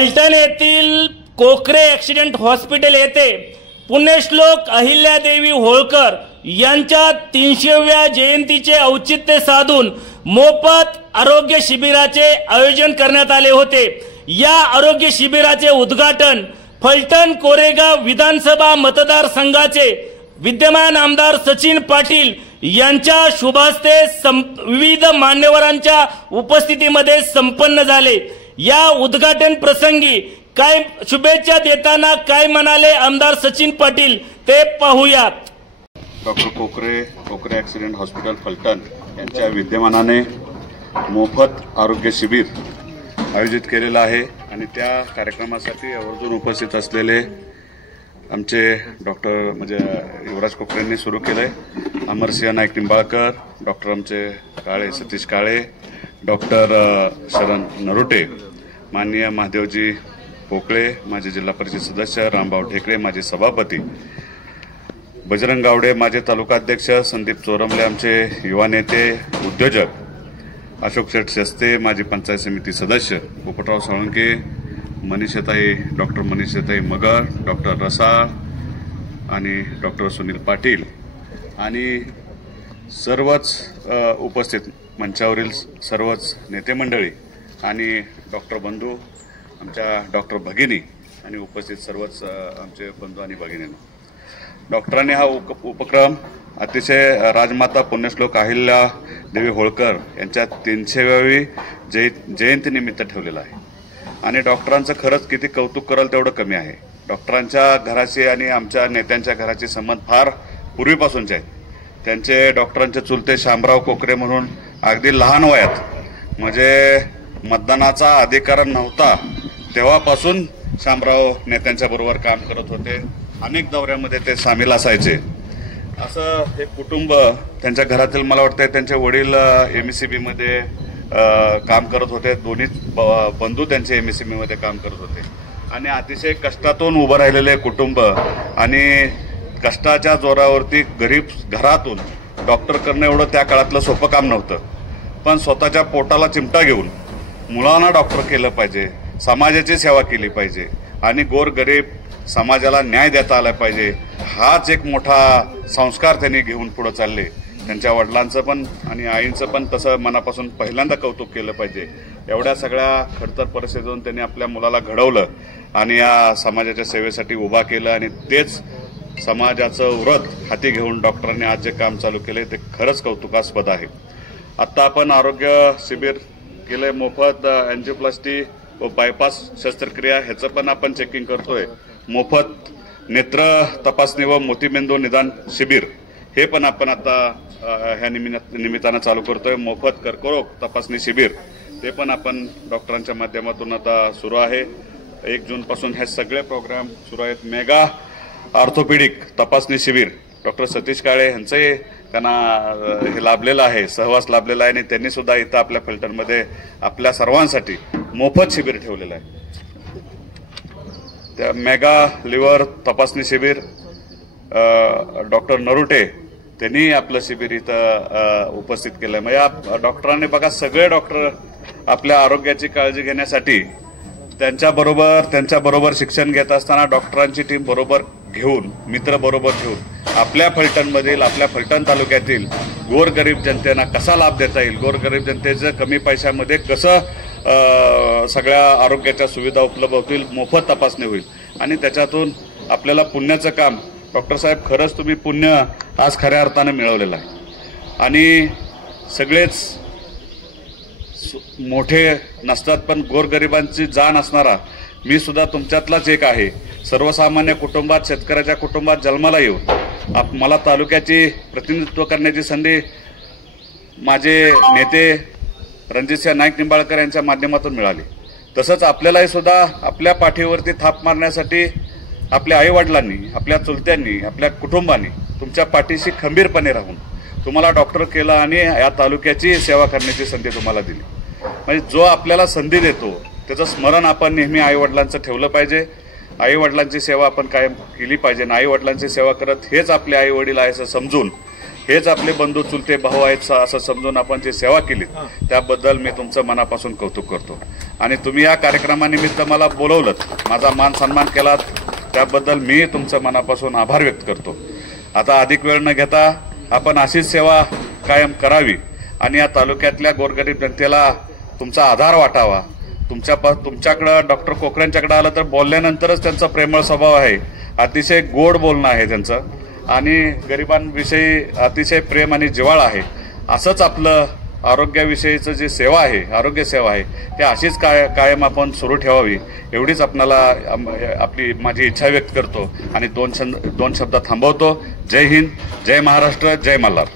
फलटण येथील कोकरे accident hospital येथे पुण्यश्लोक अहिल्यादेवी होळकर यांच्या 300व्या जयंतीचे औचित्य साधून मोफत आरोग्य शिबिराचे आयोजन करण्यात आले होते। या आरोग्य शिबिराचे उद्घाटन फलटण कोरेगाव विधानसभा मतदारसंघाचे विद्यमान आमदार सचिन पाटील यांच्या शुभहस्ते विविध मान्यवरांच्या उपस्थितीमध्ये संपन्न झाले। या उद्घाटन प्रसंगी काय शुभेच्छा देताना काय म्हणाले आमदार सचिन पाटील ते पाहूयात। डॉक्टर कोकरे ॲक्सिडेंट हॉस्पिटल फलटण यांच्या विद्यमानाने मोफत आरोग्य शिबिर आयोजित केलेलं आहे आणि त्या कार्यक्रमासाठी आवर्जून उपस्थित असलेले आमचे डॉक्टर म्हणजे युवराज कोकरेंनी सुरू केलंय, अमरसिंह नाईक निंबाळकर, डॉक्टर आमचे काळे सतीश काळे, डॉक्टर शरण नरोटे, माननीय महादेवजी पोकळे माझे जिल्हा परिषद सदस्य, रामभाऊ ढेकळे माझे सभापती, बजरंग गावडे माझे तालुकाध्यक्ष, संदीप चोरमले आमचे युवा नेते उद्योजक, अशोक शेठ शस्ते माझे पंचायत समिती सदस्य, पोपटराव साळुंके, मनीषाताई डॉक्टर मनीषाताई मगर, डॉक्टर रसाळ आणि डॉक्टर सुनील पाटील आणि सर्वच उपस्थित मंचावरील सर्वच नेते मंडळी आणि डॉक्टर बंधू आमच्या डॉक्टर भगिनी आणि उपस्थित सर्वच आमचे बंधू आणि भगिनींना, डॉक्टरांनी हा उपक्रम अतिशय राजमाता पुण्यश्लोक अहिल्या देवी होळकर यांच्या 300व्या जयंतीनिमित्त ठेवलेला आहे आणि डॉक्टरांचं खरंच किती कौतुक कराल तेवढं कमी आहे। डॉक्टरांच्या घराचे आणि आमच्या नेत्यांच्या घराचे संबंध फार पूर्वीपासूनचे आहेत। त्यांचे डॉक्टरांचे चुलते शामराव कोकरे म्हणून अगदी लहान वयात म्हणजे मतदानाचा अधिकार नव्हता तेव्हापासून शामराव नेत्यांच्या बरोबर काम करत होते, अनेक दौऱ्यामध्ये ते सामील असायचे। असं हे कुटुंब त्यांच्या घरातील मला वाटतं त्यांचे वडील MSCB मध्ये काम करत होते, दोन्ही बंधू त्यांचे MSCB मध्ये काम करत होते आणि अतिशय कष्टातून उभं राहिलेले कुटुंब आणि कष्टाच्या जोरावरती गरीब घरातून डॉक्टर करणं एवढं त्या काळातलं सोपं काम नव्हतं, पण स्वतःच्या पोटाला चिमटा घेऊन मुलांना डॉक्टर केलं पाहिजे, समाजाची सेवा केली पाहिजे आणि गोरगरीब समाजाला न्याय देता आला पाहिजे, हाच एक मोठा संस्कार त्यांनी घेऊन पुढे चालले। त्यांच्या वडिलांचं पण आणि आईंचं पण तसं मनापासून पहिल्यांदा कौतुक केलं पाहिजे। एवढ्या सगळ्या खडतर परिस्थितीतून त्यांनी आपल्या मुलाला घडवलं आणि या समाजाच्या सेवेसाठी उभा केलं आणि तेच समाजाचं व्रत हाती घेऊन डॉक्टरांनी आज जे काम चालू केले ते खरंच कौतुकास्पद आहे। आता आपण आरोग्य शिबिर केलंय, मोफत एंजिओप्लास्टी व बायपास शस्त्रक्रिया ह्याचं पण आपण चेकिंग करतोय, मोफत नेत्र तपासणी व मोतीबिंदू निदान शिबिर हे पण आपण आता ह्या निमित्तानं चालू करतोय, मोफत कर्करोग तपासणी शिबिर ते पण आपण डॉक्टरांच्या माध्यमातून आता सुरू आहे। 1 जून पासून हे सगळे प्रोग्राम सुरू आहेत। मेगा ऑर्थोपेडिक तपासणी शिबिर डॉक्टर सतीश काळे यांचंही त्यांना हे लाभलेलं आहे, सहवास लाभलेला आहे आणि त्यांनी सुद्धा इथं आपल्या फलटणमध्ये आपल्या सर्वांसाठी मोफत शिबिर ठेवलेलं आहे। त्या मेगा लिव्हर तपासणी शिबिर डॉक्टर नरोटे त्यांनी आपलं शिबिर इथं उपस्थित केलं। मग या डॉक्टरांनी बघा सगळे डॉक्टर आपल्या आरोग्याची काळजी घेण्यासाठी त्यांच्याबरोबर शिक्षण घेत असताना डॉक्टरांची टीम बरोबर घेऊन, मित्र बरोबर घेऊन आपल्या फलटणमधील आपल्या फलटण तालुक्यातील गोरगरीब जनतेला कसा लाभ देता येईल, गोरगरीब जनतेचं कमी पैशामध्ये कसं सगळ्या आरोग्याच्या सुविधा उपलब्ध होतील, मोफत तपासणी होईल आणि त्याच्यातून आपल्याला पुण्याचं काम डॉक्टर साहेब खरंच तुम्ही पुण्य आज खऱ्या अर्थानं मिळवलेलं आहे आणि सगळेच मोठे नसतात पण गोरगरिबांची जाण असणारा मी सुद्धा तुमच्यातलाच एक आहे। सर्वसामान्य कुटुंबात शेतकऱ्याच्या कुटुंबात जन्माला येऊन मला तालुक्याची प्रतिनिधित्व करण्याची संधी माझे नेते रणजितसिंह नाईक निंबाळकर यांच्या माध्यमातून मिळाली। तसंच आपल्यालाही सुद्धा आपल्या पाठीवरती थाप मारण्यासाठी आपल्या आईवडिलांनी, आपल्या चुलत्यांनी, आपल्या कुटुंबांनी तुमच्या पाठीशी खंबीरपणे राहून तुम्हाला डॉक्टर केलं आणि या तालुक्याची सेवा करण्याची संधी तुम्हाला दिली। म्हणजे जो आपल्याला संधी देतो त्याचं स्मरण आपण नेहमी आईवडिलांचं ठेवलं पाहिजे, आईवडिलांची सेवा आपण कायम केली पाहिजे आणि आईवडिलांची सेवा करत हेच आपले आईवडील आहे असं समजून हेच आपले बंधू चुलते भाऊ आहेत असं समजून आपण जी सेवा केली त्याबद्दल मी तुमचं मनापासून कौतुक करतो. आणि तुम्ही या कार्यक्रमानिमित्त मला बोलवलं, माझा मान सन्मान केलात, त्याबद्दल मी तुमचं मनापासून आभार व्यक्त करतो. आता अधिक वेळ न घेता आपण अशीच सेवा कायम करावी आणि या तालुक्यातल्या गोरगरीब जनतेला तुमचा आधार वाटावा. तुमच्याकडं डॉक्टर कोकरेंच्याकडे आलं तर बोलल्यानंतरच त्यांचा प्रेमळ स्वभाव आहे, अतिशय गोड बोलणं आहे त्यांचं आणि गरिबांविषयी अतिशय प्रेम आणि जिव्हाळा आहे. असंच आपलं आरोग्याविषयीचं जे सेवा आहे, आरोग्य सेवा आहे, ते अशीच कायम आपण सुरू ठेवावी एवढीच माझी इच्छा व्यक्त करतो आणि दोन शब्द थांबवतो. जय हिंद, जय महाराष्ट्र, जय मल्हार.